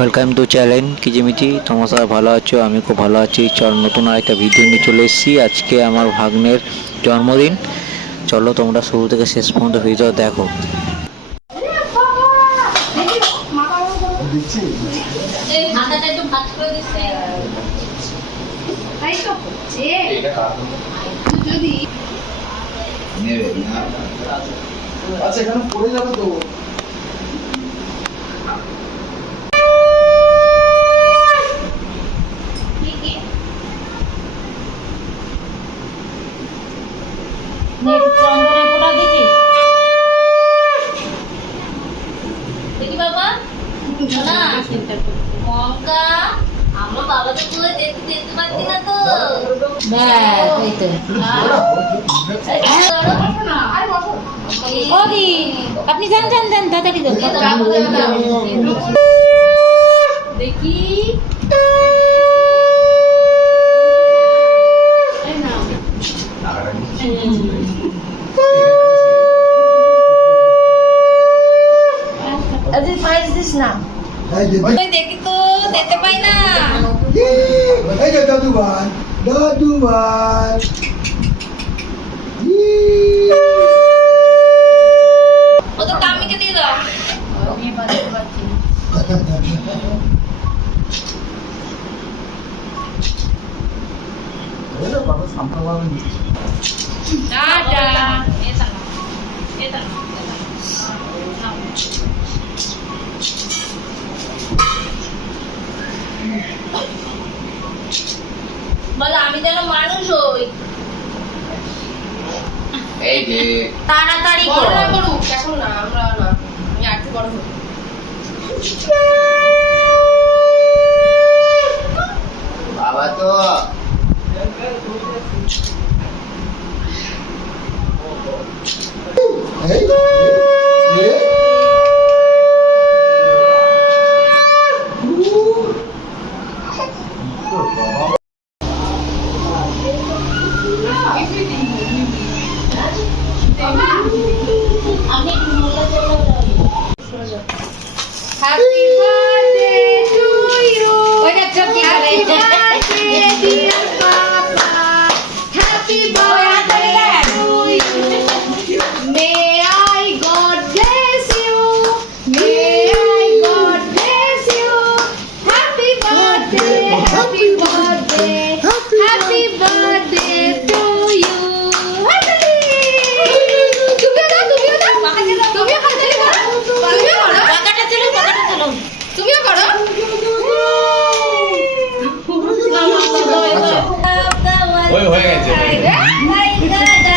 Welcome to channel কিচিমিচি। তোমরা সবাই ভালো আছো? আমি খুব ভালো আছি। চল নতুন আরেকটা ভিডিও নিয়ে চলে এসেছি। আজকে আমার ভাগ্নের জন্মদিন। চলো তোমরা শুরু থেকে শেষ পর্যন্ত ভিডিও দেখো। আচ্ছা এখানে পড়ে যাবে তো। দেখি বাবা না মঙ্কা আমরা বাবা তো তুই দেখতে পাচ্ছি না তো আপনি যান যান যান তাড়াতাড়ি যান দেখি দেখি তো দেখতে পাই না এই যে দাদুভাই দাদুভাই ও তো তামিকে দিয়ে দাও টাটা এটা না এটা না বলো আমি যেন মানুষ হই এই যে তাড়াতাড়ি করুক এখন না আমরা না আমি একটু বড় হই বাবা তো এই আমি হ্যাপি বার্থডে টু ইউ ওইটা চোখ কি করে dear papa happy birthday to you may I God bless you may I God bless you happy birthday happy birthday happy birthday to you তুমিও করো ওই হয়ে গেছে।